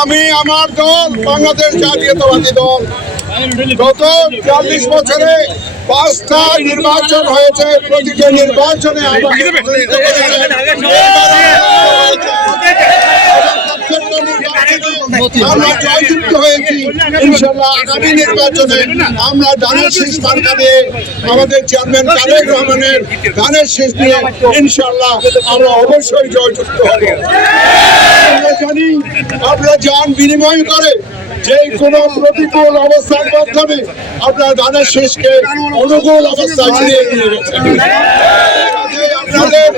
আমি আমার দল বাংলাদেশ জাতীয়তাবাদী দল। গত চল্লিশ বছরে পাঁচটা নির্বাচন হয়েছে প্রতিটা নির্বাচনে আমরা আমরা জয়যুক্ত হয়েছি। ইনশাল্লাহ আগামী নির্বাচনে আমরা ধানের শেষ দিয়ে আমাদের চেয়ারম্যান তারেক রহমানের ধানের শেষ দিয়ে ইনশাল্লাহ আমরা অবশ্যই জয়যুক্ত হব। আমরা জানি, আপনারা যান বিনিময় করে যে কোনো প্রতিকূল অবস্থার মাধ্যমে আপনার ধানের শেষকে অনুকূল অবস্থায় ফিরিয়ে নিয়ে গেছেন। আপনাদের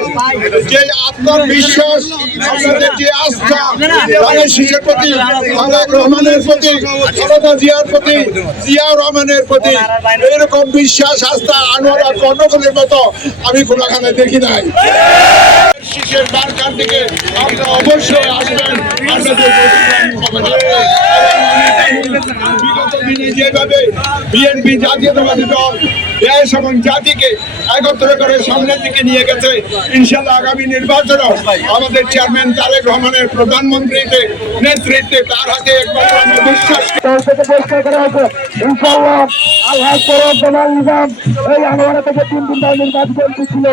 যে আত্মবিশ্বাস, আপনাদের যে আস্থা ধানের শেষের প্রতি তারেক রহমানের প্রতি খালেদা জিয়ার প্রতি, জিয়া রহমানের প্রতি এরকম বিশ্বাস, আস্থা, আনোয়ারা কর্ণফুলের মতো আমি কোনোখানে দেখি নাই। শীষের বারকার দিকে অবশ্যই আসবেন। আপনাদের হবে। বিএনপি জাতীয়তাবাদী দল দেশ এবং জাতিকে একত্র করে সামনের দিকে নিয়ে গেছে। ইনশাল্লাহ আগামী নির্বাচনও আমাদের চেয়ারম্যান তারেক রহমানের প্রধানমন্ত্রীতে নেতৃত্বে তার হাতে বিশ্বাস করা। হয়েছে। ইনশাল্লাহ আল্লাহ এই থেকে তিন নির্বাচন ছিল।